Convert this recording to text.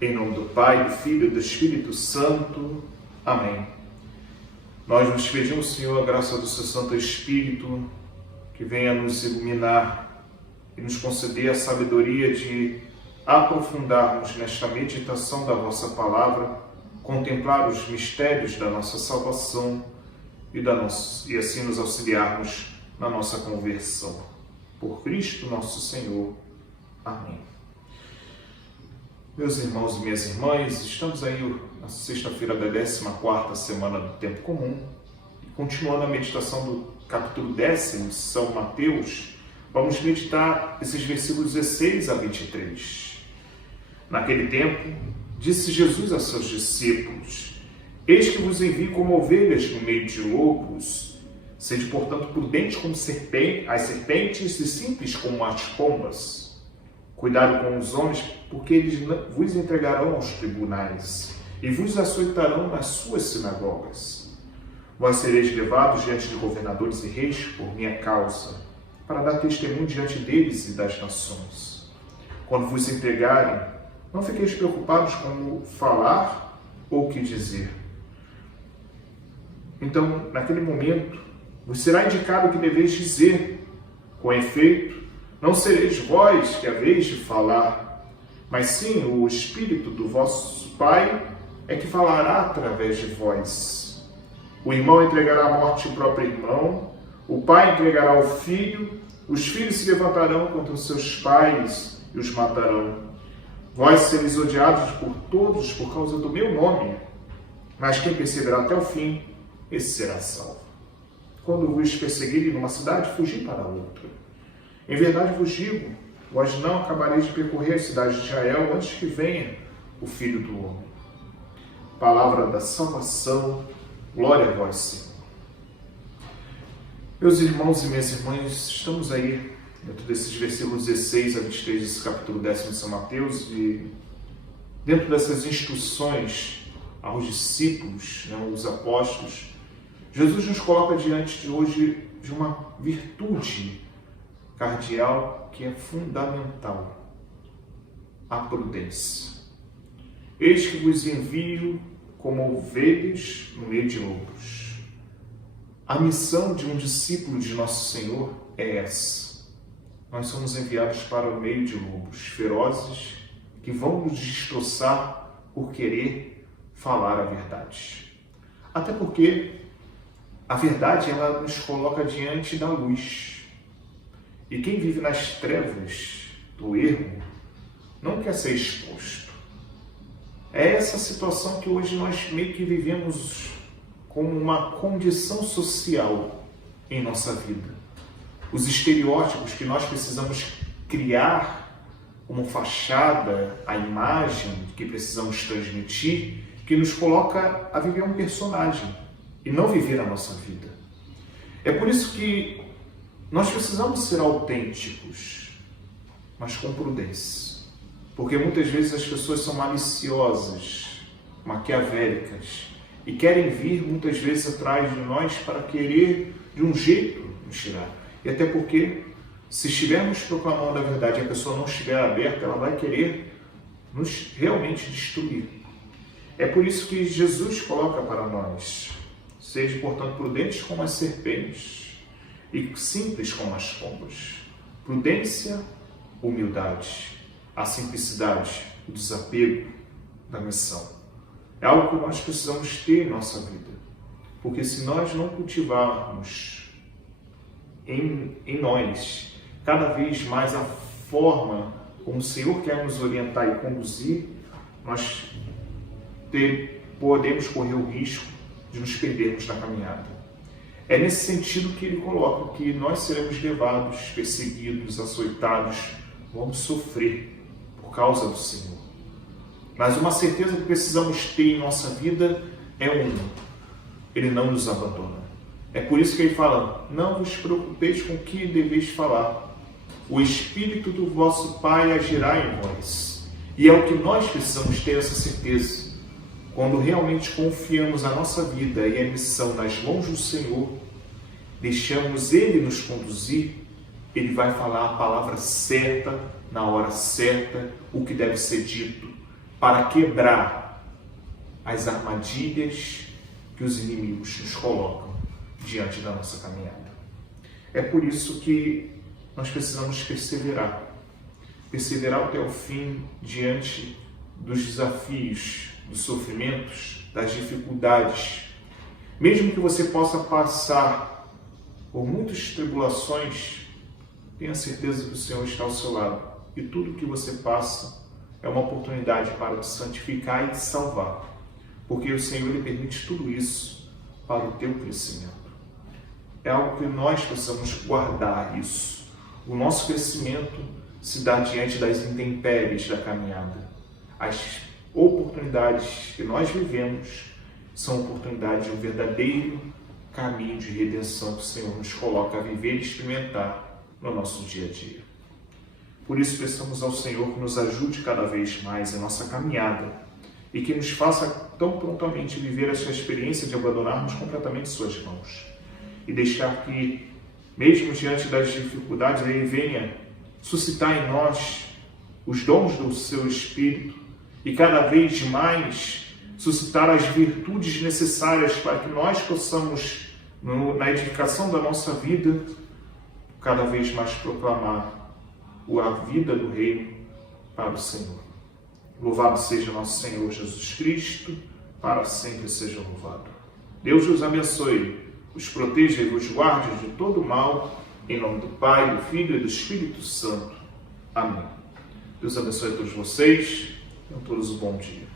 Em nome do Pai, do Filho e do Espírito Santo. Amém. Nós nos pedimos, Senhor, a graça do seu Santo Espírito, que venha nos iluminar e nos conceder a sabedoria de aprofundarmos nesta meditação da vossa palavra, contemplar os mistérios da nossa salvação e assim nos auxiliarmos na nossa conversão. Por Cristo nosso Senhor. Amém. Meus irmãos e minhas irmãs, estamos aí na sexta-feira da 14ª semana do Tempo Comum e continuando a meditação do capítulo 10 de São Mateus, vamos meditar esses versículos 16 a 23. Naquele tempo, disse Jesus a seus discípulos: Eis que vos envio como ovelhas no meio de lobos. Sede, portanto, prudentes como as serpentes e simples como as pombas. Cuidado com os homens, porque eles vos entregarão aos tribunais e vos açoitarão nas suas sinagogas. Vós sereis levados diante de governadores e reis por minha causa, para dar testemunho diante deles e das nações. Quando vos entregarem, não fiqueis preocupados com o falar ou o que dizer. Então, naquele momento, vos será indicado o que deveis dizer. Com efeito, não sereis vós que haveis de falar, mas sim o Espírito do vosso Pai é que falará através de vós. O irmão entregará à morte o próprio irmão, o pai entregará o filho, os filhos se levantarão contra os seus pais e os matarão. Vós sereis odiados por todos por causa do meu nome, mas quem perseverar até o fim, esse será salvo. Quando vos perseguirem numa cidade, fugi para outra. Em verdade vos digo, vós não acabareis de percorrer as cidades de Israel antes que venha o Filho do Homem. Palavra da salvação, glória a vós, Senhor. Meus irmãos e minhas irmãs, estamos aí dentro desses versículos 16 a 23 desse capítulo 10 de São Mateus e dentro dessas instruções aos discípulos, aos apóstolos, Jesus nos coloca diante de hoje de uma virtude cardeal que é fundamental: a prudência. Eis que vos envio como ovelhas no meio de lobos. A missão de um discípulo de Nosso Senhor é essa. Nós somos enviados para o meio de lobos ferozes que vão nos destroçar por querer falar a verdade. Até porque a verdade, ela nos coloca diante da luz. E quem vive nas trevas do erro não quer ser exposto. É essa situação que hoje nós meio que vivemos como uma condição social em nossa vida. Os estereótipos que nós precisamos criar como fachada, a imagem que precisamos transmitir, que nos coloca a viver um personagem e não viver a nossa vida. É por isso que nós precisamos ser autênticos, mas com prudência. Porque muitas vezes as pessoas são maliciosas, maquiavélicas, e querem vir muitas vezes atrás de nós para querer, de um jeito, nos tirar. E até porque, se estivermos proclamando a verdade e a pessoa não estiver aberta, ela vai querer nos realmente destruir. É por isso que Jesus coloca para nós: sejam, portanto, prudentes como as serpentes e simples como as pombas. Prudência, humildade, a simplicidade, o desapego da missão. É algo que nós precisamos ter em nossa vida. Porque se nós não cultivarmos em nós cada vez mais a forma como o Senhor quer nos orientar e conduzir, nós podemos correr o risco de nos perdermos na caminhada. É nesse sentido que ele coloca que nós seremos levados, perseguidos, açoitados, vamos sofrer por causa do Senhor. Mas uma certeza que precisamos ter em nossa vida é uma: Ele não nos abandona. É por isso que ele fala: não vos preocupeis com o que deveis falar. O Espírito do vosso Pai agirá em vós. E é o que nós precisamos ter essa certeza. Quando realmente confiamos a nossa vida e a missão nas mãos do Senhor, deixamos Ele nos conduzir, Ele vai falar a palavra certa, na hora certa, o que deve ser dito. para quebrar as armadilhas que os inimigos nos colocam diante da nossa caminhada. É por isso que nós precisamos perseverar até o fim diante dos desafios, dos sofrimentos, das dificuldades. Mesmo que você possa passar por muitas tribulações, tenha certeza que o Senhor está ao seu lado. E tudo que você passa é uma oportunidade para te santificar e te salvar. Porque o Senhor lhe permite tudo isso para o teu crescimento. É algo que nós precisamos guardar isso. O nosso crescimento se dá diante das intempéries da caminhada. As oportunidades que nós vivemos são oportunidades de um verdadeiro caminho de redenção que o Senhor nos coloca a viver e experimentar no nosso dia a dia. Por isso, peçamos ao Senhor que nos ajude cada vez mais em nossa caminhada e que nos faça tão prontamente viver essa experiência de abandonarmos completamente suas mãos e deixar que, mesmo diante das dificuldades, Ele venha suscitar em nós os dons do seu Espírito e cada vez mais suscitar as virtudes necessárias para que nós possamos, na edificação da nossa vida, cada vez mais proclamar a vida do Reino para o Senhor. Louvado seja nosso Senhor Jesus Cristo, para sempre seja louvado. Deus os abençoe, os proteja e os guarde de todo mal, em nome do Pai, do Filho e do Espírito Santo. Amém. Deus abençoe a todos vocês. Tenham todos um bom dia.